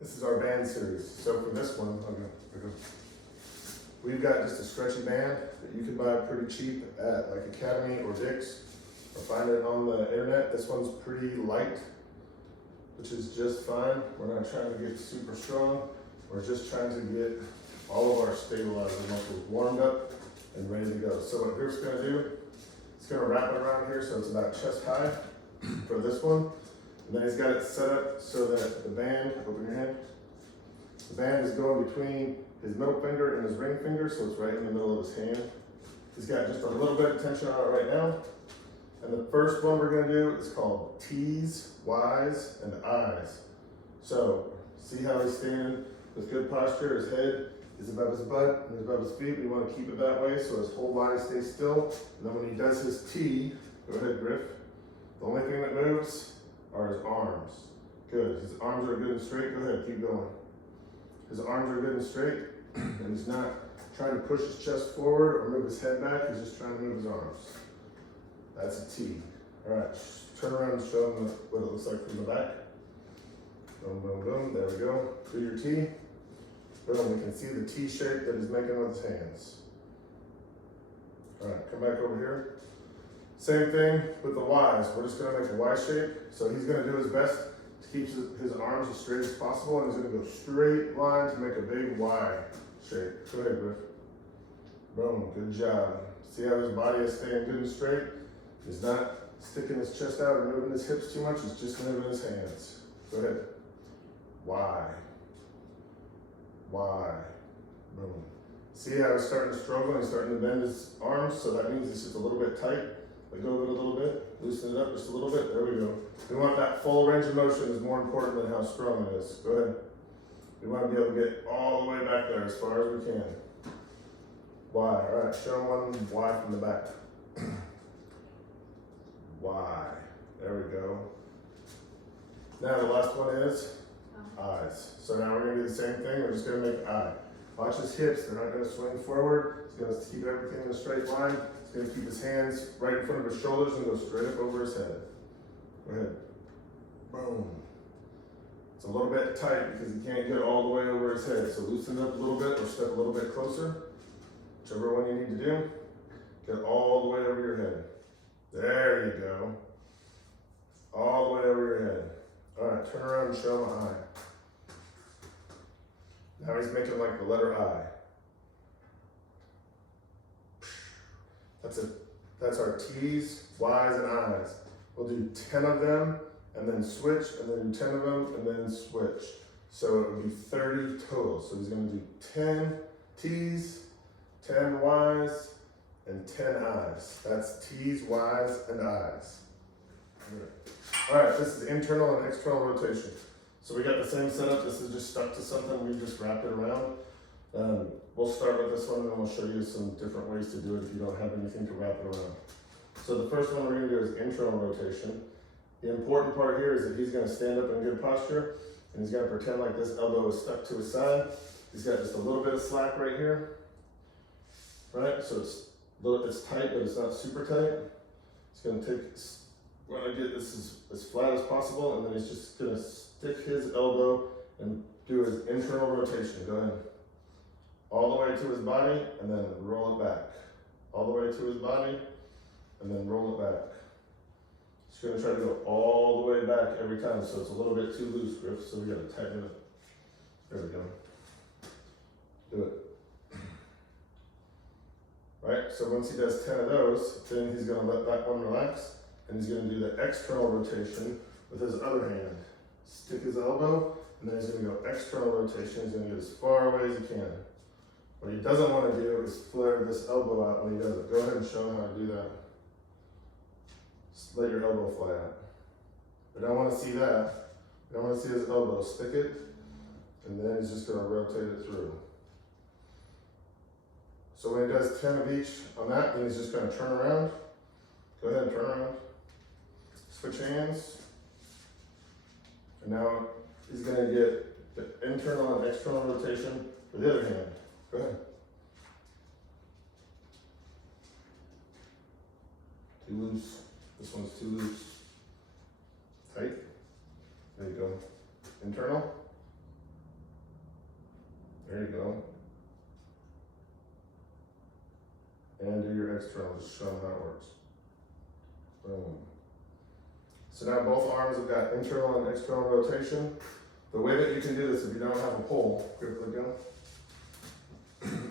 This is our band series. So for this one, we've got just a stretchy band that you can buy pretty cheap at like Academy or Dick's, or find it on the internet. This one's pretty light, which is just fine. We're not trying to get super strong. We're just trying to get all of our stabilizer muscles warmed up and ready to go. So what Griff's gonna do, he's gonna wrap it around here so it's about chest high for this one. And then he's got it set up so that the band, open your hand, the band is going between his middle finger and his ring finger, so it's right in the middle of his hand. He's got just a little bit of tension on it right now. And the first one we're gonna do is called T's, Y's, and I's. So, see how he's standing with good posture. His head is above his butt and above his feet. We wanna keep it that way so his whole body stays still. And then when he does his T, go ahead, Griff. The only thing that moves are his arms. Good, his arms are good and straight. Go ahead, keep going. His arms are good and straight, and he's not trying to push his chest forward or move his head back. He's just trying to move his arms. That's a T. All right, turn around and show them what it looks like from the back. Boom, boom, boom, there we go. Do your T. Boom, we can see the T shape that he's making with his hands. All right, come back over here. Same thing with the Y's. We're just gonna make a Y shape. So he's gonna do his best to keep his arms as straight as possible, and he's gonna go straight line to make a big Y shape. Go ahead, Griff. Boom, good job. See how his body is staying good and straight? He's not sticking his chest out or moving his hips too much, he's just moving his hands. Go ahead. Y. Y. Boom. See how he's starting to struggle and he's starting to bend his arms, so that means it's just a little bit tight. Let go of it a little bit, loosen it up just a little bit, there we go. We want that full range of motion is more important than how strong it is. Go ahead. We want to be able to get all the way back there as far as we can. Y, all right, show one Y from the back. Y, there we go. Now the last one is I's. So now we're gonna do the same thing, we're just gonna make I. Watch his hips, they're not gonna swing forward. He's gonna keep everything in a straight line. He's gonna keep his hands right in front of his shoulders and go straight up over his head. Go ahead. Boom. It's a little bit tight because he can't get all the way over his head. So loosen it up a little bit or step a little bit closer. Whichever one you need to do. Get all the way over your head. There you go. All the way over your head. All right, turn around and show him an eye. Now he's making like the letter I. That's our T's, Y's, and I's. We'll do 10 of them, and then switch, and then 10 of them, and then switch. So it would be 30 total. So he's gonna do 10 T's, 10 Y's, and 10 I's. That's T's, Y's, and I's. All right, this is internal and external rotation. So we got the same setup. This is just stuck to something. We just wrapped it around. We'll start with this one, and then we'll show you some different ways to do it if you don't have anything to wrap it around. So the first one we're gonna do is internal rotation. The important part here is that he's gonna stand up in good posture, and he's gonna pretend like this elbow is stuck to his side. He's got just a little bit of slack right here, right? So it's tight, but it's not super tight. He's gonna we're gonna get this as flat as possible, and then he's just gonna stick his elbow and do his internal rotation. Go ahead. All the way to his body, and then roll it back. All the way to his body, and then roll it back. Just gonna try to go all the way back every time, so it's a little bit too loose, Griff, so we gotta tighten it up. There we go. Do it. Right, so once he does 10 of those, then he's gonna let that one relax, and he's gonna do the external rotation with his other hand. Stick his elbow, and then he's gonna go external rotation. He's gonna get as far away as he can. What he doesn't want to do is flare this elbow out when he does it. Go ahead and show him how to do that. Just let your elbow fly out. We don't want to see that. We don't want to see his elbow. Stick it, and then he's just going to rotate it through. So when he does 10 of each on that, then he's just going to turn around. Go ahead and turn around. Switch hands. And now he's going to get the internal and external rotation with the other hand. Go ahead. Too loose. This one's too loose. Tight. There you go. Internal. and do your external, just show them how it works. Boom. So now both arms have got internal and external rotation. The way that you can do this if you don't have a pole, grip the gun,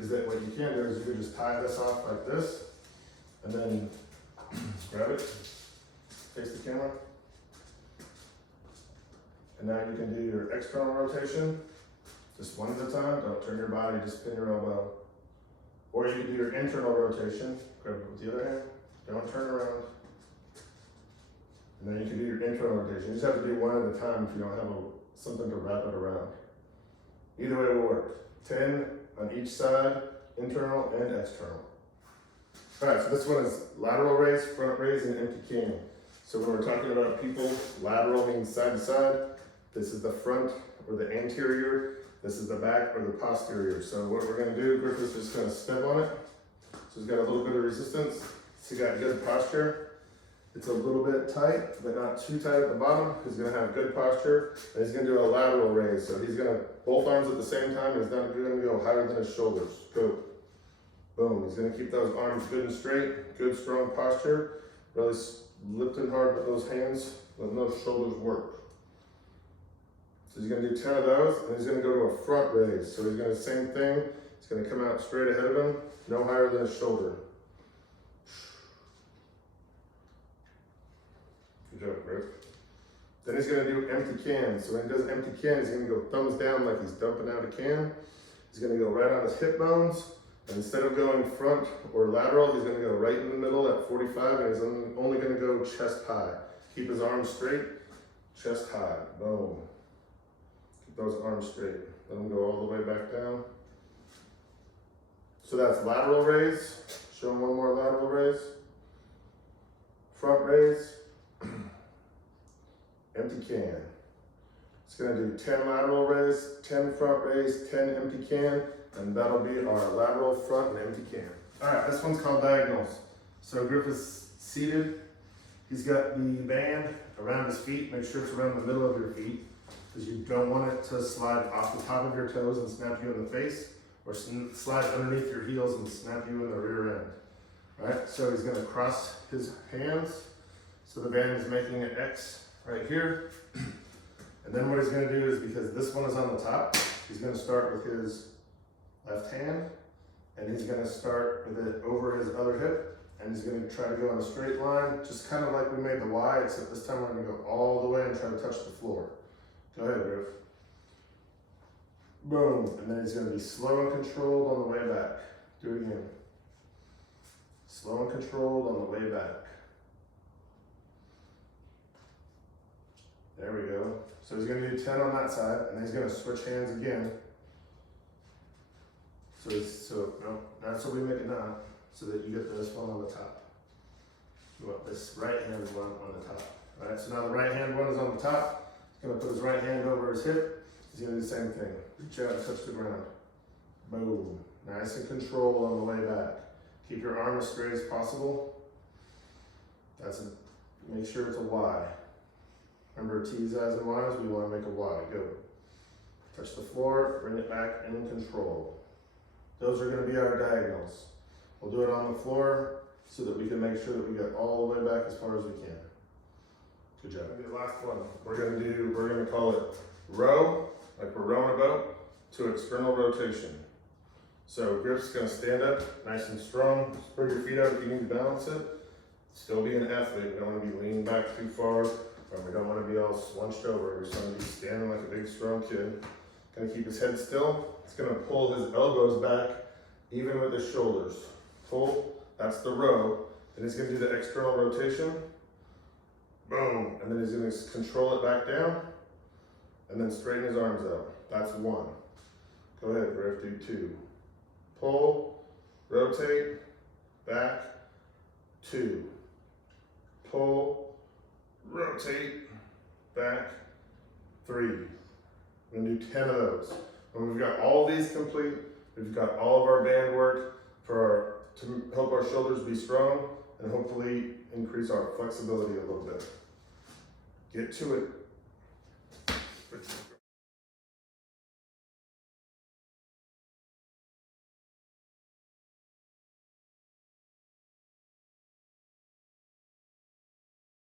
is that what you can do is you can just tie this off like this, and then grab it, face the camera, and now you can do your external rotation, just one at a time. Don't turn your body, just pin your elbow. Or you can do your internal rotation, grab it with the other hand, don't turn around. And then you can do your internal rotation. You just have to do one at a time if you don't have something to wrap it around. Either way will work. 10 on each side, internal and external. All right, so this one is lateral raise, front raise, and empty can. So when we're talking about people, lateral means side to side. This is the front or the anterior. This is the back or the posterior. So what we're gonna do, Griff is just gonna step on it. So he's got a little bit of resistance. So he got good posture. It's a little bit tight, but not too tight at the bottom. He's gonna have good posture, and he's gonna do a lateral raise. So he's gonna, both arms at the same time, he's not gonna go higher than his shoulders. Go. Boom. He's gonna keep those arms good and straight, good strong posture. Really lifting hard with those hands, letting those shoulders work. So he's gonna do 10 of those, and he's gonna go to a front raise. So he's gonna, same thing, he's gonna come out straight ahead of him, no higher than his shoulder. Good job, Griff. Then he's gonna do empty cans. So when he does empty cans, he's gonna go thumbs down like he's dumping out a can. He's gonna go right on his hip bones. And instead of going front or lateral, he's gonna go right in the middle at 45, and he's only gonna go chest high. Keep his arms straight, chest high, boom. Keep those arms straight. Let them go all the way back down. So that's lateral raise. Show him one more lateral raise. Front raise. Empty can. It's gonna do 10 lateral raise, 10 front raise, 10 empty can, and that'll be our lateral, front, and empty can. All right, this one's called diagonals. So Griff is seated. He's got the band around his feet. Make sure it's around the middle of your feet, because you don't want it to slide off the top of your toes and snap you in the face, or slide underneath your heels and snap you in the rear end. All right, so he's gonna cross his hands. So the band is making an X right here. And then what he's gonna do is, because this one is on the top, he's gonna start with his left hand, and he's gonna start with it over his other hip, and he's gonna try to go in a straight line, just kind of like we made the Y, except this time we're gonna go all the way and try to touch the floor. Go ahead, Griff. Boom, and then he's gonna be slow and controlled on the way back. Do it again. Slow and controlled on the way back. There we go. So he's gonna do 10 on that side, and then he's gonna switch hands again. No, that's what we make it now, so that you get this one on the top. You want this right hand one on the top. All right, so now the right hand one is on the top. He's gonna put his right hand over his hip. He's gonna do the same thing. Reach out and touch the ground. Boom. Nice and controlled on the way back. Keep your arm as straight as possible. Make sure it's a Y. Remember T's, I's, and Y's? We want to make a Y. Go. Touch the floor, bring it back in control. Those are going to be our diagonals. We'll do it on the floor so that we can make sure that we get all the way back as far as we can. Good job. The last one, we're going to call it row, like we're rowing a boat, to external rotation. So Griff's going to stand up nice and strong. Spread your feet out if you need to balance it. Still be an athlete. We don't want to be leaning back too far, or we don't want to be all slunched over. We just want to be standing like a big strong kid. Going to keep his head still. It's going to pull his elbows back even with his shoulders. Pull, that's the row. Then he's going to do the external rotation. Boom, and then he's going to control it back down, and then straighten his arms out. That's one. Go ahead, Griff, do two. Pull, rotate, back, two. Pull, rotate, back, three. We're gonna do 10 of those. When we've got all these complete, we've got all of our band work to help our shoulders be strong and hopefully increase our flexibility a little bit. Get to it.